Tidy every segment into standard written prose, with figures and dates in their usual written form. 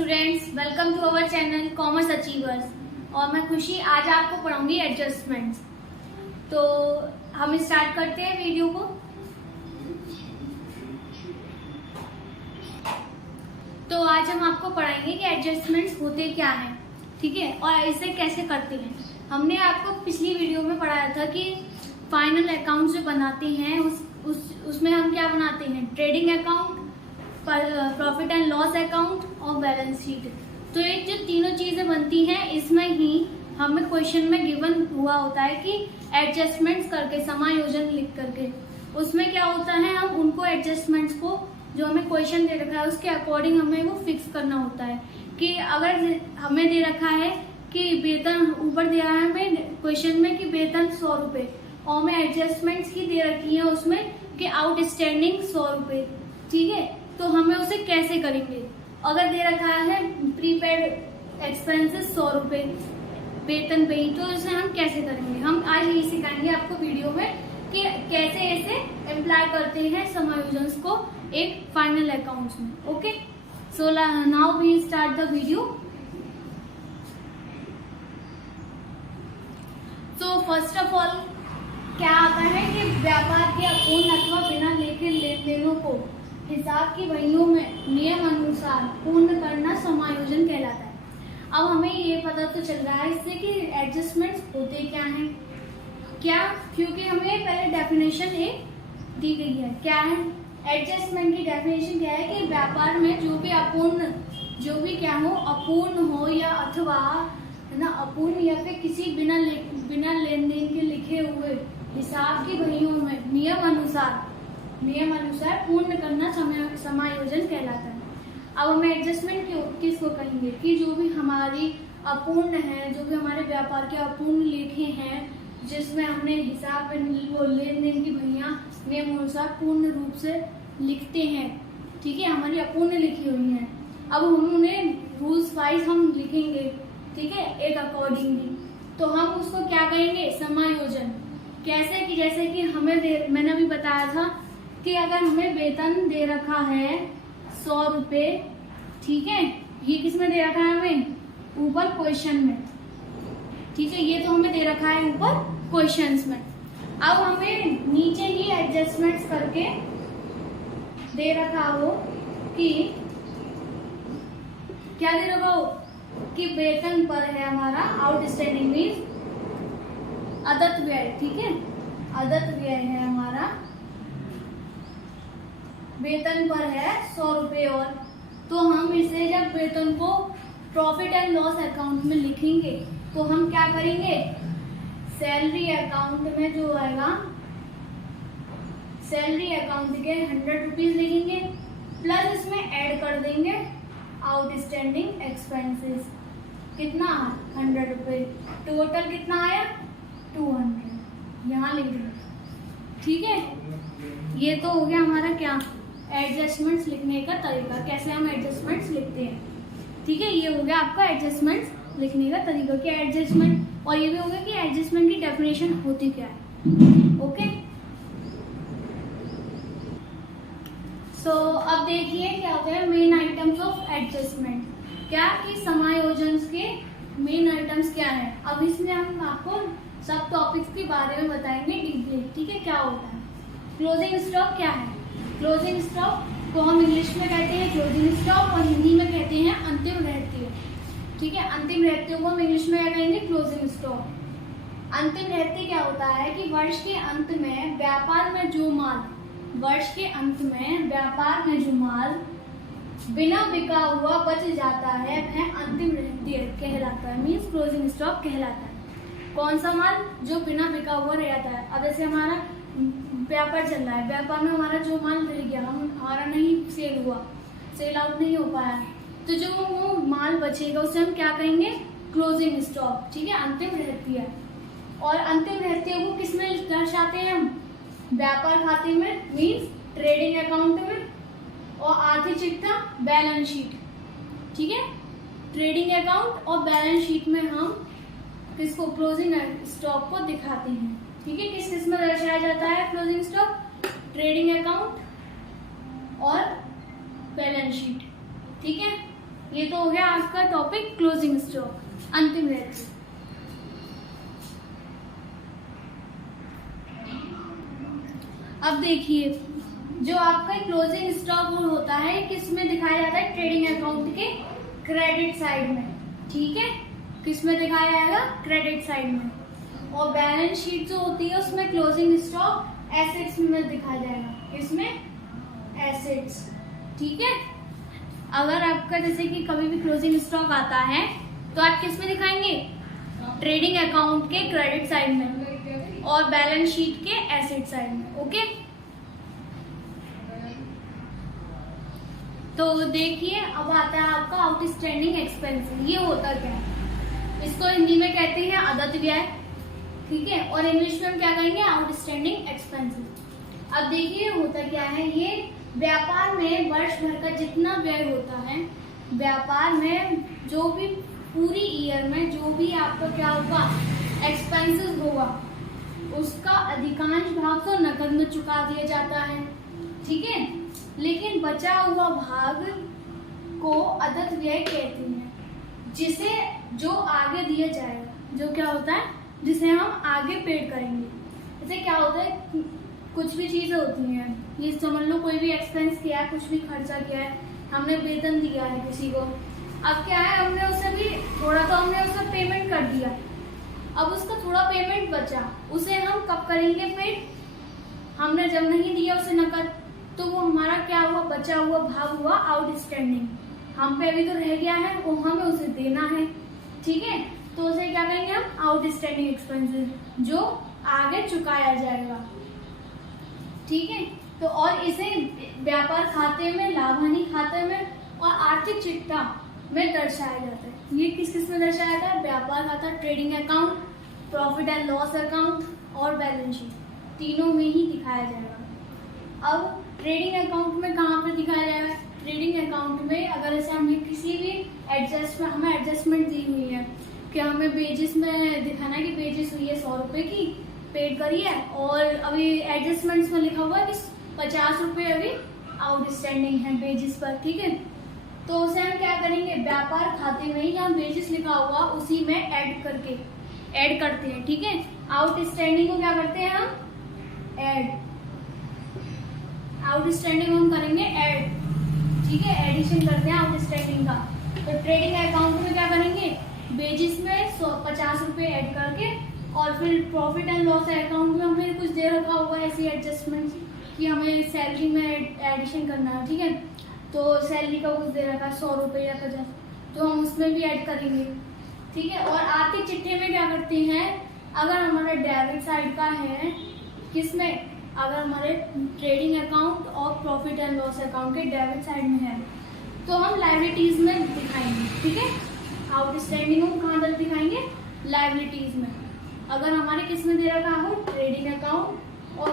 Students, welcome to our channel commerce achievers. और मैं खुशी आज आपको पढ़ाऊंगी एडजस्टमेंट्स। तो हम स्टार्ट करते हैं वीडियो को। तो आज हम आपको पढ़ाएंगे कि एडजस्टमेंट्स होते क्या हैं, ठीक है, और इसे कैसे करते हैं। हमने आपको पिछली वीडियो में पढ़ाया था कि फाइनल अकाउंट जो बनाते हैं उसमें हम क्या बनाते हैं, trading account, profit and loss account और बैलेंस शीट। तो ये जो तीनों चीजें बनती हैं, इसमें ही हमें क्वेश्चन में गिवन हुआ होता है कि एडजस्टमेंट्स करके, समायोजन लिख करके, उसमें क्या होता है, हम उनको एडजस्टमेंट्स को जो हमें क्वेश्चन दे रखा है उसके अकॉर्डिंग हमें वो फिक्स करना होता है। कि अगर हमें दे रखा है कि वेतन, ऊपर दे रहा है हमें क्वेश्चन में कि वेतन 100 रुपए, और हमें एडजस्टमेंट्स की दे रखी है उसमें कि आउटस्टैंडिंग 100 रुपए, ठीक है। तो हमें उसे कैसे करेंगे। अगर दे रखा है प्रीपेड एक्सपेंसेस 100 रुपए वेतन पे ही, तो उसे हम कैसे करेंगे। हम आज यही सिखाएंगे आपको वीडियो में कि कैसे ऐसे एम्प्लॉय करते हैं समायोजन को एक फाइनल अकाउंट्स में। Okay, so now we start the video. So first of all क्या आता है कि व्यापार के अपूर्ण अथवा बिना लेखे लेन देनों को हिसाब की बहियों में नियम अनुसार पूर्ण करना समायोजन कहलाता है। अब हमें ये पता तो चल रहा है इससे कि एडजस्टमेंट्स होते क्या हैं, क्या, क्योंकि हमें पहले डेफिनेशन एक दी गई है। क्या है एडजस्टमेंट की डेफिनेशन, क्या है कि व्यापार में जो भी अपूर्ण, जो भी क्या हो, अपूर्ण हो या अथवा है ना, अपूर्ण या फिर किसी बिना लेन देन के लिखे हुए हिसाब की बहियों में नियम अनुसार पूर्ण करना समायोजन कहलाता है। अब हमें एडजस्टमेंट किसको कहेंगे कि जो भी हमारी अपूर्ण है, जो भी हमारे व्यापार के अपूर्ण लेखे हैं, जिसमें हमने हिसाब लेन देन की बहियां नियम अनुसार पूर्ण रूप से लिखते हैं, ठीक है, हमारी अपूर्ण लिखी हुई है। अब हम उन्हें रूल्स वाइज हम लिखेंगे, ठीक है, एक अकॉर्डिंगली। तो हम उसको क्या कहेंगे, समायोजन। कैसे कि जैसे कि मैंने अभी बताया था कि अगर हमें वेतन दे रखा है 100 रुपए, ठीक है, ये किसमें दे रखा है हमें, ऊपर क्वेश्चन में, ठीक है, ये तो हमें दे रखा है ऊपर क्वेश्चंस में। अब हमें नीचे ही एडजस्टमेंट्स करके दे रखा हो कि क्या दे रखा हो कि वेतन पर है हमारा आउटस्टैंडिंग मीन्स अदत्त व्यय, ठीक है, अदत्त व्यय है हमारा, वेतन पर है 100 रुपए। और तो हम इसे जब वेतन को प्रॉफिट एंड लॉस अकाउंट में लिखेंगे तो हम क्या करेंगे, सैलरी अकाउंट में जो आएगा, सैलरी अकाउंट के 100 रुपीज लिखेंगे, प्लस इसमें ऐड कर देंगे आउटस्टैंडिंग एक्सपेंसेस, कितना 100 रुपए, टोटल कितना आया 200, यहाँ लिख देंगे, ठीक है। ये तो हो गया हमारा क्या, एडजस्टमेंट्स लिखने का तरीका, कैसे हम एडजस्टमेंट्स लिखते हैं, ठीक है। ये हो गया आपका एडजस्टमेंट्स लिखने का तरीका कि एडजस्टमेंट, और ये भी हो गया कि एडजस्टमेंट की डेफिनेशन होती क्या है। ओके, सो अब देखिए क्या होता है मेन आइटम्स ऑफ एडजस्टमेंट, क्या कि समायोजन के मेन आइटम्स क्या है। अब इसमें हम आपको सब टॉपिक्स के बारे में बताएंगे डीपली, ठीक है। क्या होता है क्लोजिंग स्टॉक, क्या है क्लोजिंग स्टॉक को हम इंग्लिश में कहते हैं क्लोजिंग स्टॉक और हिंदी में कहते हैं अंतिम रहतियों, ठीक है। अंतिम रहतियों को हम इंग्लिश में क्या कहेंगे, क्लोजिंग स्टॉक। अंतिम रहती क्या होता है कि वर्ष के अंत में व्यापार में जो माल, वर्ष के अंत में व्यापार में जो माल बिना बिका हुआ बच जाता है वह अंतिम रहती कहलाता है, मीन्स क्लोजिंग स्टॉक कहलाता है। कौन सा माल, जो बिना बिका हुआ रह जाता है। अब जैसे हमारा व्यापार चल रहा है, व्यापार में हमारा जो माल रह गया, हमारा नहीं सेल हुआ, सेल आउट नहीं हो पाया, तो जो वो माल बचेगा उसे हम क्या कहेंगे, क्लोजिंग स्टॉक, ठीक है, अंतिम रहतिया। और अंतिम रहतियों को किसमें दर्शाते हैं हम, व्यापार खाते में, मीन्स ट्रेडिंग अकाउंट में, और आर्थिक चिट्ठा बैलेंस शीट, ठीक है। ट्रेडिंग अकाउंट और बैलेंस शीट में हम किसको, क्लोजिंग स्टॉक को दिखाते हैं, ठीक है। किस किस में दर्शाया जाता है क्लोजिंग स्टॉक, ट्रेडिंग अकाउंट और बैलेंस शीट, ठीक है। ये तो हो गया आपका टॉपिक क्लोजिंग स्टॉक, अंतिम लेक्चर। अब देखिए, जो आपका क्लोजिंग स्टॉक होता है किस में दिखाया जाता है? ट्रेडिंग अकाउंट के क्रेडिट साइड में, ठीक है। किस में दिखाया जाएगा? क्रेडिट साइड में। और बैलेंस शीट जो होती है उसमें क्लोजिंग स्टॉक एसेट्स में दिखाया जाएगा। इसमें एसेट्स, ठीक है। अगर आपका जैसे कि कभी भी क्लोजिंग स्टॉक आता है तो आप किस में दिखाएंगे? ट्रेडिंग अकाउंट के क्रेडिट साइड में और बैलेंस शीट के एसेट साइड में, ओके। तो देखिए, अब आता है आपका आउटस्टैंडिंग एक्सपेंसेस। ये होता क्या है? इसको हिंदी में कहते हैं आदत व्यय, ठीक है, और इंग्लिश में हम क्या कहेंगे? Outstanding expenses. अब देखिए होता क्या है, ये व्यापार में वर्ष भर का जितना व्यय होता है, व्यापार में जो भी पूरी ईयर में जो भी आपका क्या होगा एक्सपेंसेस होगा, उसका अधिकांश भाग तो नकद में चुका दिया जाता है, ठीक है। लेकिन बचा हुआ भाग को अदत व्यय कहते हैं, जिसे जो आगे दिया जाएगा, जो क्या होता है जिसे हम आगे पेड करेंगे। जैसे क्या होता है, कुछ भी चीजें होती हैं, ये समझ लो कोई भी एक्सपेंस किया है, कुछ भी खर्चा किया है, हमने वेतन दिया है किसी को, अब क्या है हमने उसे भी थोड़ा तो हमने उसे पेमेंट कर दिया, अब उसका थोड़ा पेमेंट बचा, उसे हम कब करेंगे पेड? हमने जब नहीं दिया उसे नकद, तो वो हमारा क्या हुआ? बचा हुआ भाग हुआ आउटस्टैंडिंग, हम पे अभी तो रह गया है, वो हमें उसे देना है, ठीक है। तो उसे क्या करेंगे हम? आउटस्टैंडिंग एक्सपेंसेस, जो आगे चुकाया जाएगा, ठीक है। तो और इसे व्यापार खाते में, लाभ हानि खाते में और आर्थिक चिट्ठा में दर्शाया जाता है। ये किस किस में दर्शाया जाता है? व्यापार खाता, trading account, profit and loss account और बैलेंस शीट, तीनों में ही दिखाया जाएगा। अब ट्रेडिंग अकाउंट में कहाँ पर दिखाया जाएगा? ट्रेडिंग अकाउंट में अगर ऐसे हमें किसी भी हमें एडजस्टमेंट दी हुई है कि हमें बेजिस में दिखाना है कि बेजिस हुई है 100 रुपए की, पेड करिए, और अभी एडजस्टमेंट्स में लिखा हुआ है कि 50 रुपए अभी आउटस्टैंडिंग है बेजिस पर, ठीक है। तो उसे हम क्या करेंगे? व्यापार खाते में ही हम बेजिस लिखा हुआ उसी में ऐड करते हैं, ठीक है। आउटस्टैंडिंग को क्या करते हैं हम? ऐड, आउटस्टैंडिंग हम करेंगे ऐड, ठीक है, एडिशन करते हैं आउटस्टैंडिंग का। तो ट्रेडिंग अकाउंट में क्या करेंगे? बेजिस में 50 रुपए ऐड करके, और फिर प्रॉफिट एंड लॉस अकाउंट में हमें कुछ दे रखा होगा ऐसी एडजस्टमेंट कि हमें सैलरी में एडिशन करना है, ठीक है। तो सैलरी का कुछ दे रखा है 100 रुपए या 50, तो हम उसमें भी ऐड करेंगे, ठीक है। और आर्थिक चिट्ठे में क्या करते हैं? अगर हमारा डेबिट साइड का है, किसमें? अगर हमारे ट्रेडिंग अकाउंट और प्रॉफिट एंड लॉस अकाउंट के डेबिट साइड में है, तो हम लायबिलिटीज में दिखाएंगे, ठीक है। आउटस्टैंडिंग को कहाँ तक दिखाएंगे? लायबिलिटीज में। अगर हमारे किस में दे रखा हो? ट्रेडिंग अकाउंट और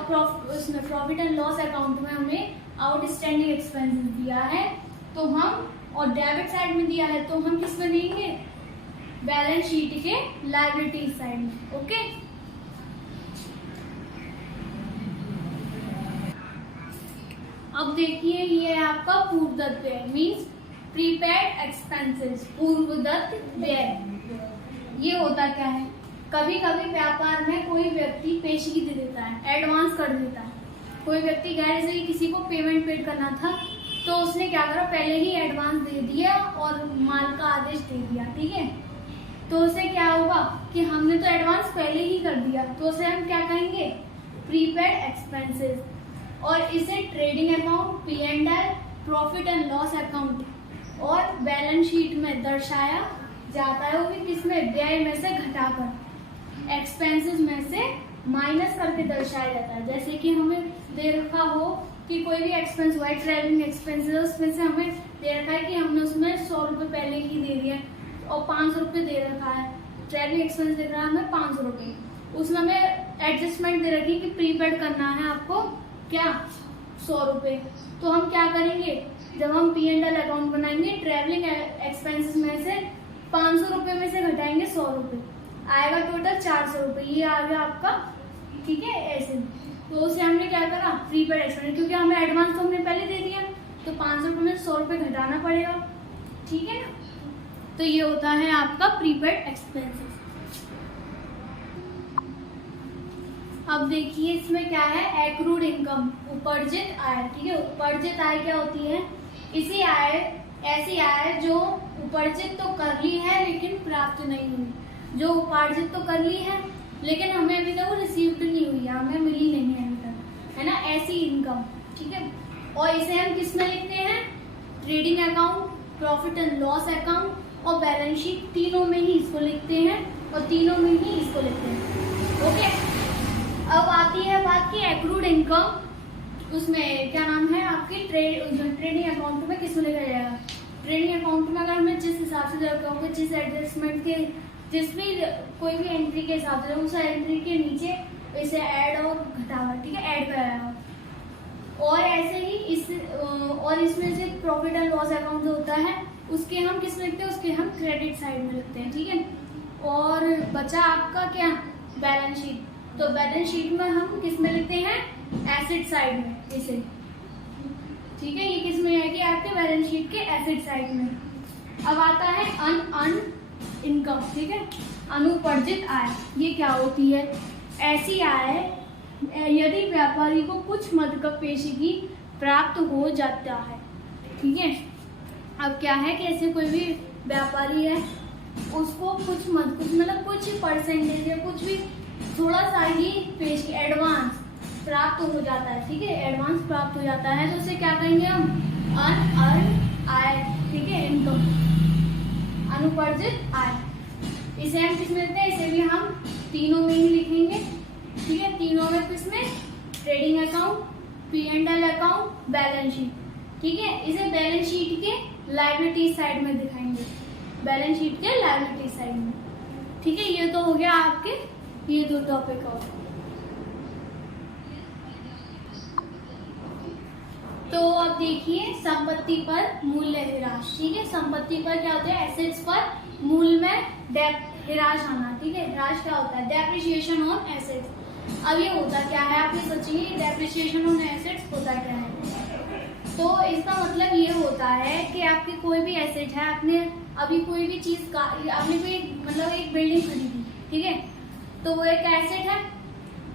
उसमें प्रॉफिट एंड लॉस अकाउंट में हमें आउटस्टैंडिंग एक्सपेंसेस दिया है, तो हम, और डेबिट साइड में दिया है, तो हम किस में देंगे? बैलेंस शीट के लायबिलिटीज साइड में, ओके। अब देखिए, ये है आपका पूर्वदत्त व्यय, मीन्स प्रीपेड एक्सपेंसेस, पूर्वदत्त व्यय। ये होता क्या है? कभी कभी व्यापार में कोई व्यक्ति पेशगी दे देता है, एडवांस कर देता है। कोई व्यक्ति गैर से किसी को पेमेंट पेड करना था, तो उसने क्या करा? पहले ही एडवांस दे दिया और माल का आदेश दे दिया, ठीक है। तो उसे क्या होगा कि हमने तो एडवांस पहले ही कर दिया, तो उसे हम क्या कहेंगे? Prepaid expenses. और इसे trading account, P&L, profit and loss account और बैलेंस शीट में दर्शाया जाता है, वो भी किसमें? व्यय में से घटाकर, एक्सपेंसेस में से माइनस करके दर्शाया जाता है। जैसे कि हमें दे रखा हो कि कोई भी एक्सपेंस हुआ है, ट्रेवलिंग एक्सपेंसेस, उसमें से हमें दे रखा है कि हमने उसमें 100 रुपये पहले ही दे दिए और 500 रुपये दे रखा है। ट्रेवलिंग एक्सपेंस दे रहा है हमें 500 रुपये, उसमें हमें एडजस्टमेंट दे रखी है कि प्रीपेड करना है आपको क्या? 100 रुपये। तो हम क्या करेंगे? जब हम P&L अकाउंट बनाएंगे, ट्रेवलिंग एक्सपेंसेस में से 500 रुपये में से घटाएंगे 100 रुपये, आएगा टोटल 400 रुपये। ये आ गया आपका, ठीक है, ऐसे। तो उसे हमने क्या करा? प्रीपेड एक्सपेंस, क्योंकि हमें एडवांस तो हमने पहले दे दिया, तो 500 रुपये में 100 रुपये घटाना पड़ेगा, ठीक है ना। तो ये होता है आपका प्रीपेड एक्सपेंसेस। अब देखिए इसमें क्या है, एक्रूड इनकम, उपार्जित आय। ठीक है, उपार्जित आय क्या होती है, इसी आय, ऐसी आय जो उपार्जित तो कर ली है लेकिन प्राप्त नहीं हुई। जो उपार्जित तो कर ली है लेकिन हमें अभी तक वो रिसीव्ड नहीं हुई है, हमें मिली नहीं है अभी तक, है ना, ऐसी इनकम। ठीक है, और इसे हम किस में लिखते हैं, trading account, profit and loss account और बैलेंस शीट, तीनों में ही इसको लिखते हैं और तीनों में ही इसको लिखते हैं। ओके, अब आती है बात की एक्रूड इनकम। उसमें क्या नाम है आपकी ट्रेडिंग अकाउंट में किसमें लिखा जाएगा, ट्रेडिंग अकाउंट में अगर हमें जिस हिसाब से रखोगे, जिस एडजस्टमेंट के, जिस भी कोई भी एंट्री के हिसाब से उस एंट्री के नीचे इसे ऐड और घटावा, ठीक है, ऐड कराया। और ऐसे ही और इसमें से प्रॉफिट एंड लॉस अकाउंट जो होता है उसके हम किस में लिखते हैं, उसके हम क्रेडिट साइड में लिखते हैं। ठीक है, और बचा आपका क्या, बैलेंस शीट, तो बैलेंस शीट में हम किस में लिखते हैं, एसेट साइड में इसे। ठीक है, ये किस में आएगी आपके बैलेंस शीट के एसेट साइड में। अब आता है अन इनकम। ठीक है, अनुपार्जित आय, ये क्या होती है, ऐसी आय यदि व्यापारी को कुछ मदद पेशगी प्राप्त हो जाता है। ठीक है, अब क्या है कि ऐसे कोई भी व्यापारी है उसको कुछ मतलब कुछ परसेंटेज या कुछ भी थोड़ा सा ही पेश एडवांस प्राप्त हो जाता है। ठीक है, एडवांस प्राप्त हो जाता है तो उसे क्या कहेंगे हम, अनअर्न्ड आय। ठीक है, इनकम, अनुपार्जित आय, इसे हम किस में लिखते हैं, इसे भी हम तीनों में ही लिखेंगे। ठीक है, तीनों में किसमें, trading account, P&L account, balance sheet. ठीक है, इसे बैलेंस शीट के लायबिलिटी साइड में दिखाएंगे, बैलेंस शीट के लायबिलिटी साइड में। ठीक है, ये तो हो गया आपके ये दो टॉपिक। और तो अब देखिए संपत्ति पर मूल्य ह्रास। ठीक है, संपत्ति पर क्या होता है, एसेट्स पर मूल्य में ह्रास आना। ठीक है, ह्रास क्या होता है, डेप्रिसिएशन ऑन एसेट्स। अब ये होता क्या है, आप ये सोचेंगे डेप्रिसिएशन ऑन एसेट्स होता क्या है, तो इसका मतलब ये होता है कि आपकी कोई भी एसेट है, आपने अभी कोई भी चीज का, आपने कोई मतलब एक बिल्डिंग खरीदी, ठीक है, तो वो एक एसेट है।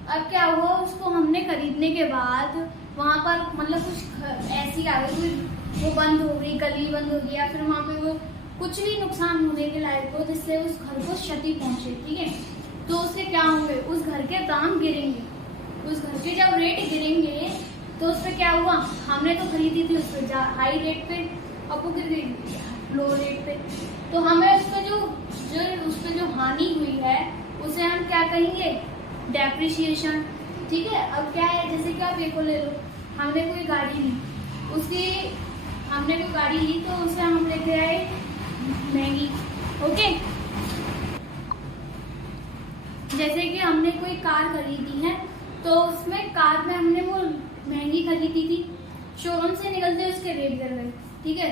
अब क्या हुआ, उसको हमने खरीदने के बाद वहां पर मतलब कुछ ऐसी आ गई, वो बंद हो गई, गली बंद हो गई, या फिर वहां पे वो कुछ भी नुकसान होने के लायक हो जिससे उस घर को क्षति पहुंचे। ठीक है, तो उससे क्या होंगे, उस घर के दाम गिरेंगे, उस घर के जब रेट गिरेंगे तो उस पर क्या हुआ, हमने तो खरीदी थी उस पर हाई रेट पे, अब वो गिर गई लो रेट पे, तो हमें उस पर जो हानि हुई है उसे हम क्या कहेंगे, डेप्रिसिएशन। ठीक है, अब क्या है, जैसे कि आप एक को ले लो, हमने कोई गाड़ी ली, हमने कोई गाड़ी ली तो उसे हम लेके आए महंगी। ओके, जैसे कि हमने कोई कार खरीदी है तो उसमें कार में हमने वो महंगी खरीदी थी, शोरूम से निकलते उसके रेट गिर गए। ठीक है,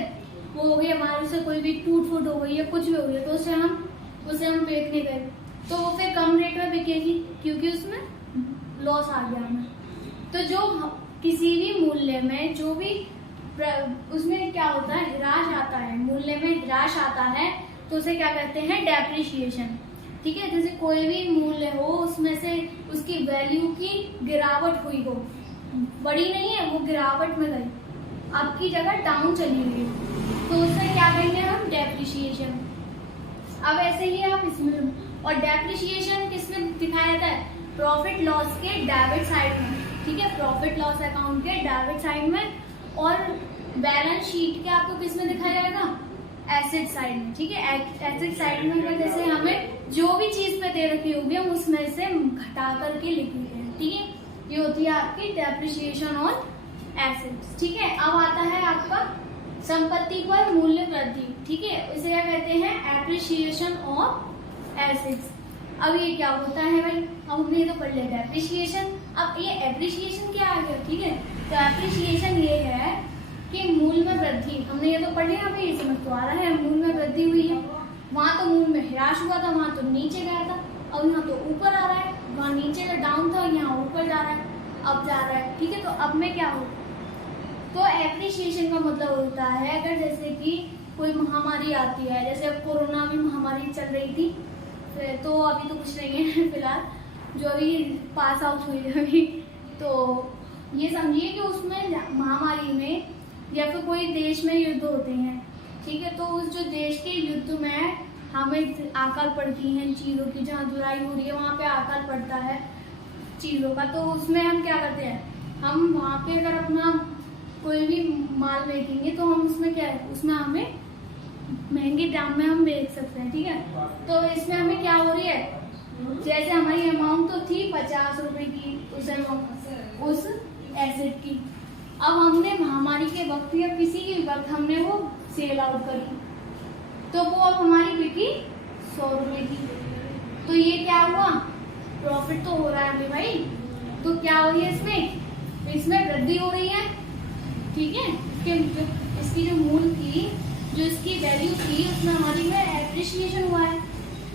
वो हो गया हमारे से कोई भी टूट फूट हो गई या कुछ भी हो गया तो उसे हम बेचने गए तो वो फिर कम रेट में बिकेगी क्योंकि उसमें लॉस आ गया हमें। तो जो किसी भी मूल्य में जो भी उसमें क्या होता है, ह्रास आता है, मूल्य में ह्रास आता है तो उसे क्या कहते हैं, डेप्रिसिएशन। ठीक है, जैसे कोई भी मूल्य हो उसमें से उसकी वैल्यू की गिरावट हुई हो, बड़ी नहीं है वो गिरावट में गई, आपकी जगह डाउन चली गई, तो उसे क्या कहेंगे हम, डेप्रिसिएशन। अब ऐसे ही आप इसमें, और डेप्रिसिएशन किसमें दिखाया जाता है, प्रॉफिट लॉस के डेबिट साइड में। ठीक है, प्रॉफिट लॉस अकाउंट के डेबिट साइड में, और बैलेंस शीट के आपको किसमें दिखाया जाएगा, एसेट साइड में। ठीक है, एसेट साइड में जैसे हमें जो भी चीज पे दे रखी होगी हम उसमें से घटा करके लिखेंगे। ठीक है, ये होती है आपकी डेप्रिसिएशन ऑन एसेट्स। ठीक है, अब आता है आपका संपत्ति पर मूल्य वृद्धि। ठीक है, इसे क्या कहते हैं, एप्रिसिएशन ऑन एसेट्स। अब ये क्या होता है भाई, अब हमने तो पढ़ लिया डेप्रिसिएशन, अब ये एप्रिसिएशन क्या आ गया। ठीक है, तो एप्रिसिएशन ये है कि मूल्य में वृद्धि, हमने ये तो पढ़ लिया, अभी ये समझ तो आ रहा है, मूल्य में वृद्धि हुई है, वहां तो मूल्य में ह्रास हुआ था, वहां तो नीचे गया था, अब यहाँ तो ऊपर आ रहा है, वहां नीचे का डाउन था, यहाँ ऊपर जा रहा है, अब जा रहा है। ठीक है, तो अब में क्या हो, तो एप्रिसिएशन का मतलब होता है अगर जैसे कि कोई महामारी आती है, जैसे अब कोरोना में महामारी चल रही थी, तो अभी तो कुछ नहीं है फिलहाल, जो अभी पास आउट हुई है अभी, तो ये समझिए कि उसमें महामारी में या फिर कोई देश में युद्ध होते हैं, ठीक है, तो उस जो देश के युद्ध में हमें आकाल पड़ती है चीज़ों की, जहाँ लड़ाई हो रही है वहाँ पे आकाल पड़ता है चीज़ों का, तो उसमें हम क्या करते हैं, हम वहाँ पे अगर अपना कोई भी माल बेचेंगे तो हम उसमें क्या है, उसमें हमें महंगे दाम में हम बेच सकते हैं, ठीक है। तो इसमें हमें क्या हो रही है, जैसे हमारी अमाउंट तो थी 50 रुपए की उस एसेट की, अब हमने महामारी के वक्त या किसी भी वक्त हमने वो सेल आउट करी, तो वो अब हमारी बिकी 100 रुपए की, तो ये क्या हुआ, प्रॉफिट तो हो रहा है भाई, तो क्या हो रही है, इसमें वृद्धि हो रही है, ठीक है। इसकी जो मूल थी, जो इसकी वैल्यू थी, उसमें हमारी में एप्रिसिएशन हुआ है,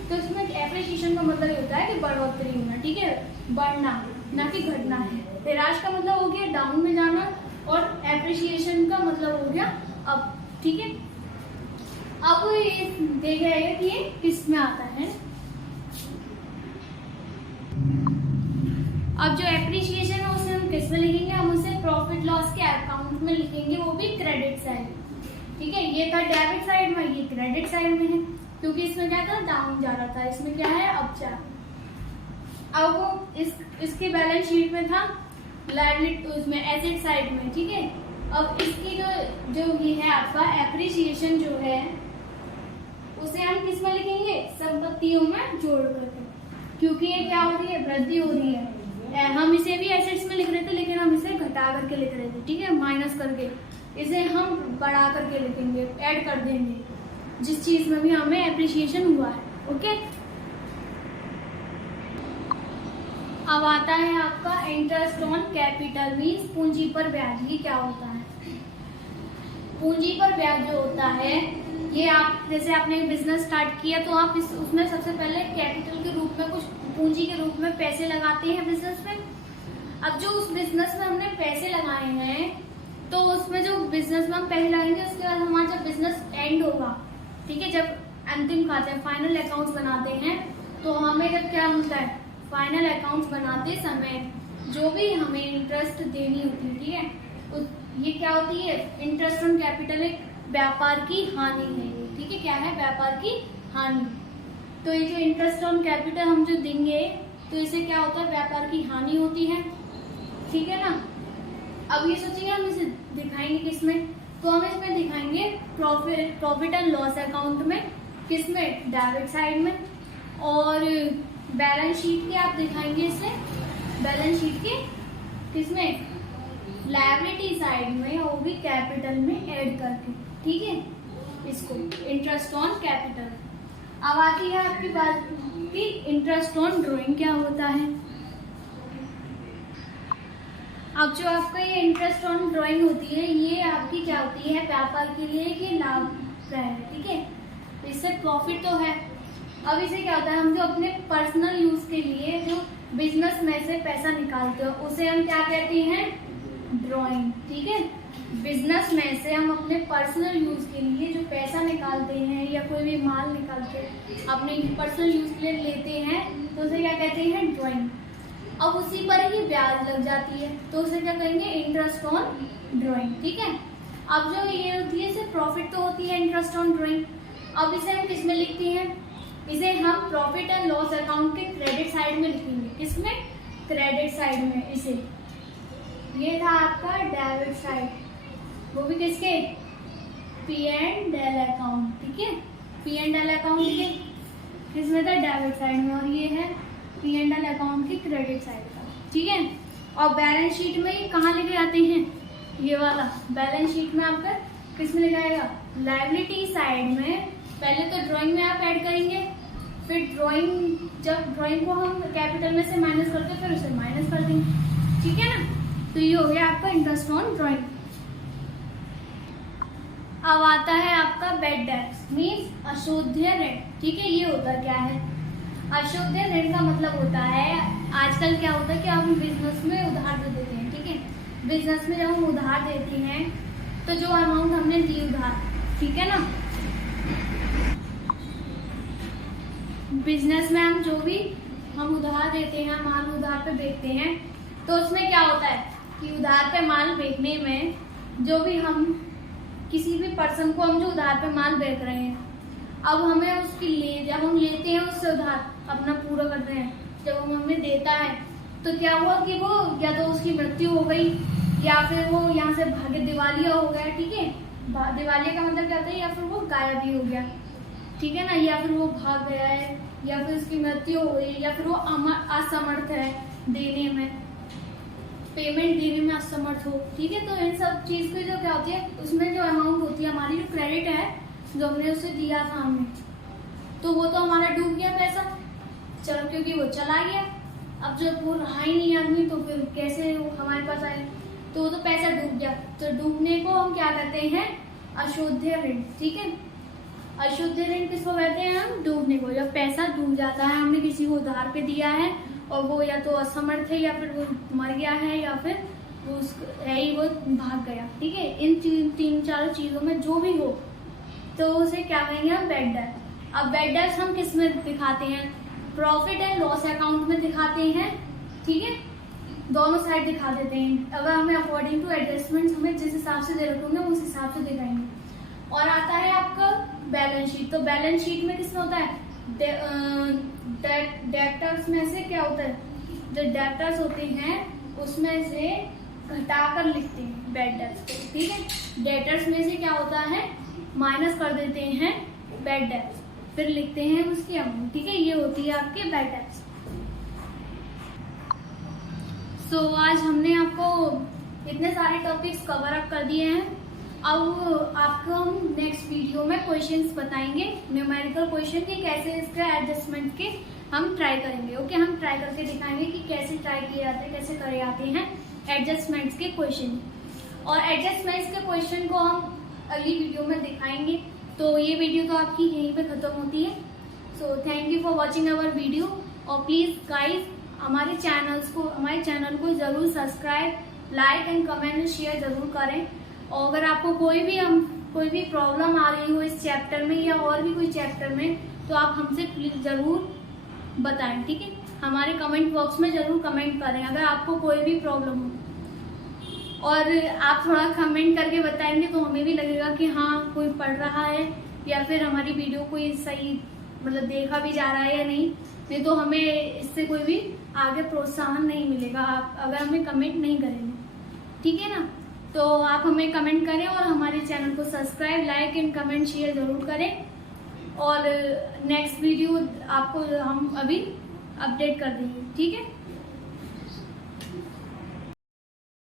तो इसमें एप्रिसिएशन का मतलब ये होता है कि बढ़ोतरी होना, ठीक है, बढ़ना ना कि घटना है। निराश का मतलब हो गया डाउन में जाना, और एप्रिसिएशन का मतलब हो गया अप, ठीक है। अब ये देखा जाएगा कि ये किस में आता है। अब जो एप्रिसिएशन है उसे हम किस में लिखेंगे, हम उसे प्रॉफिट लॉस के अकाउंट में लिखेंगे, वो भी क्रेडिट साइड, ठीक है। ये था डेबिट साइड में, ये क्रेडिट साइड में है, क्योंकि इसमें क्या था, डाउन जा रहा था, इसमें क्या है, अप जा। अब वो इसके बैलेंस शीट में था लायबिलिटी, उसमें एसेट साइड में, ठीक है। अब इसकी जो ये है आपका एप्रिसिएशन जो है, उसे हम किस में लिखेंगे, संपत्तियों में जोड़ करके, क्योंकि ये क्या हो रही है, वृद्धि हो रही है। हम इसे भी एसेट्स में लिख रहे थे, लेकिन हम इसे घटा करके लिख रहे थे, ठीक है, माइनस करके, इसे हम बढ़ा करके लिखेंगे, ऐड कर देंगे जिस चीज में भी हमें एप्रिसिएशन हुआ है, ओके। अब आता है आपका इंटरेस्ट ऑन कैपिटल, मीन्स पूंजी पर ब्याज। ये क्या होता है, पूंजी पर ब्याज जो होता है, ये आप जैसे आपने बिजनेस स्टार्ट किया तो आप उसमें सबसे पहले कैपिटल के रूप में, कुछ पूंजी के रूप में पैसे लगाते हैं बिजनेस में। अब जो उस बिजनेस में हमने पैसे लगाए हैं, तो उसमें जो बिजनेस में हम पैसे लगाएंगे, उसके बाद हमारा जब बिजनेस एंड होगा, ठीक है, जब अंतिम खाते हैं, फाइनल अकाउंट्स बनाते हैं, तो हमें जब क्या मिलता है, फाइनल अकाउंट्स बनाते समय जो भी हमें इंटरेस्ट देनी होती है, ठीक है, ये क्या होती है, इंटरेस्ट ऑन कैपिटल एक व्यापार की हानि है, ठीक है, क्या है, व्यापार की हानि। तो ये जो इंटरेस्ट ऑन कैपिटल हम जो देंगे, तो इसे क्या होता है, व्यापार की हानि होती है, ठीक है ना। अब ये सोचिए हम इसे दिखाएंगे किसमें, तो हम इसमें दिखाएंगे प्रॉफिट एंड लॉस अकाउंट में, किसमें, डेबिट साइड में, और बैलेंस शीट के आप दिखाएंगे इसे, बैलेंस शीट के किसमें, लायबिलिटी साइड में, वो भी कैपिटल में ऐड करके, ठीक है, इसको इंटरेस्ट ऑन कैपिटल। अब आती है आपकी बात कि इंटरेस्ट ऑन ड्राइंग क्या होता है। अब जो आपका ये इंटरेस्ट ऑन ड्राइंग होती है, ये आपकी क्या होती है, व्यापार के लिए कि लाभ है, ठीक है, इससे प्रॉफिट तो है। अब इसे क्या होता है, हम जो अपने पर्सनल यूज के लिए जो बिजनेस में से पैसा निकालते हो, उसे हम क्या कहते हैं, ड्राइंग, ठीक है। बिजनेस में से हम अपने पर्सनल यूज के लिए जो पैसा निकालते हैं, या कोई भी माल निकालते अपने पर्सनल यूज के लिए लेते हैं, तो उसे क्या कहते हैं, ड्राइंग। अब उसी पर ही ब्याज लग जाती है, तो उसे क्या कहेंगे, इंटरेस्ट ऑन ड्राइंग, ठीक है। अब जो ये होती है, इसे प्रॉफिट तो होती है इंटरेस्ट ऑन ड्राइंग। अब इसे हम किस में लिखते हैं, इसे हम प्रॉफिट एंड लॉस अकाउंट के क्रेडिट साइड में लिखेंगे, किसमें, क्रेडिट साइड में। इसे ये था आपका डेबिट साइड, वो भी किसके, पी एंड एल अकाउंट, ठीक है, पी एंड एल अकाउंट के किसमें था, डेबिट साइड में, और ये है पी एंड एल अकाउंट की क्रेडिट साइड का, ठीक है। और बैलेंस शीट में ये कहाँ लिखे जाते हैं, ये वाला बैलेंस शीट में आपका किस में लिखा जाएगा, लायबिलिटी साइड में। पहले तो ड्राइंग में आप ऐड करेंगे, फिर जब ड्राइंग को हम कैपिटल में से माइनस करते हैं, फिर उसे माइनस कर देंगे, ठीक है ना। तो ये हो गया आपका इंटरेस्ट ऑन ड्राइंग। अब आता है आपका बैड डेट्स, मीन्स अशुद्ध ऋण, ठीक है। ये होता क्या है, अशुद्ध ऋण का मतलब होता है, आजकल क्या होता है कि हम बिजनेस में उधार दे देते हैं, ठीक है। बिजनेस में जब हम उधार देते हैं, तो जो अमाउंट हमने दी उधार, ठीक है ना, बिजनेस में हम जो भी हम उधार देते हैं, माल उधार पे बेचते हैं, तो उसमें क्या होता है कि उधार पे माल बेचने में जो भी हम किसी भी पर्सन को हम जो उधार पे माल बेच रहे हैं, अब हमें उसकी जब हम लेते हैं उससे उधार अपना पूरा करते हैं, जब हम हमें देता है तो क्या हुआ कि वो या तो उसकी मृत्यु हो गई या फिर वो यहाँ से भागे, दिवालिया हो गया, ठीक है। दिवालिया का मतलब क्या होता है, या फिर वो गायब ही हो गया, ठीक है ना, या फिर वो भाग गया है, या फिर उसकी मृत्यु हो गई, या फिर वो असमर्थ है देने में, पेमेंट देने में असमर्थ हो, ठीक है। तो इन सब चीज की जो क्या होती है, उसमें जो अमाउंट होती है हमारी, जो क्रेडिट है जो हमने उसे दिया था हमने, तो वो तो हमारा डूब गया पैसा, चलो, क्योंकि वो चला गया। अब जब वो रहा ही नहीं आदमी तो फिर कैसे वो हमारे पास आए, तो वो तो पैसा डूब गया। तो डूबने को हम क्या कहते हैं, अशुद्ध ऋण, ठीक है। अशुद्ध ऋण किसको कहते हैं हम, डूबने को। जब पैसा डूब जाता है, हमने किसी को उधार पे दिया है और वो या तो असमर्थ है, या फिर वो मर गया है, या फिर वो है ही वो भाग गया, ठीक है। इन तीन चार चीजों में जो भी हो तो उसे क्या कहेंगे हम, बैड डेट। अब बैड डेट्स हम किस में दिखाते हैं, प्रॉफिट एंड लॉस अकाउंट में दिखाते हैं, ठीक है। दोनों साइड दिखा देते हैं। अगर हमें अकॉर्डिंग टू एडजस्टमेंट हमें जिस हिसाब से दे रखे होंगे उस हिसाब से दिखाएंगे। और आता है आपका बैलेंस शीट। तो बैलेंस शीट में किसमें होता है, डेप्टर्स में से क्या होता है, जो डेप्टर्स होते हैं उसमें से घटाकर लिखते हैं बैड डेट्स को, ठीक है। डेटर्स में से क्या होता है, माइनस कर देते हैं बैड डेट्स, फिर लिखते हैं उसकी अमाउंट, ठीक है। ये होती है आपके बैड डेट्स। सो आज हमने आपको इतने सारे टॉपिक्स कवर अप कर दिए हैं। अब आपको हम नेक्स्ट वीडियो में क्वेश्चंस बताएंगे, न्यूमेरिकल क्वेश्चन के कैसे इसके एडजस्टमेंट के हम ट्राई करेंगे। ओके, हम ट्राई करके दिखाएंगे कि कैसे ट्राई किए जाते हैं, कैसे करे जाते हैं एडजस्टमेंट्स के क्वेश्चन। और एडजस्टमेंट्स के क्वेश्चन को हम अगली वीडियो में दिखाएंगे। तो ये वीडियो तो आपकी यहीं पे खत्म होती है। So thank you for watching our video. और प्लीज गाइज हमारे चैनल को जरूर subscribe, like and comment share जरूर करें। और अगर आपको कोई भी प्रॉब्लम आ रही हो इस चैप्टर में या और भी कोई चैप्टर में, तो आप हमसे प्लीज जरूर बताएं, ठीक है। हमारे कमेंट बॉक्स में जरूर कमेंट करें अगर आपको कोई भी प्रॉब्लम हो। और आप थोड़ा कमेंट करके बताएंगे तो हमें भी लगेगा कि हाँ कोई पढ़ रहा है, या फिर हमारी वीडियो कोई सही मतलब देखा भी जा रहा है या नहीं तो हमें इससे कोई भी आगे प्रोत्साहन नहीं मिलेगा आप अगर हमें कमेंट नहीं करेंगे, ठीक है ना। तो आप हमें कमेंट करें और हमारे चैनल को subscribe, like and comment share जरूर करें। और नेक्स्ट वीडियो आपको हम अभी अपडेट कर देंगे, ठीक है।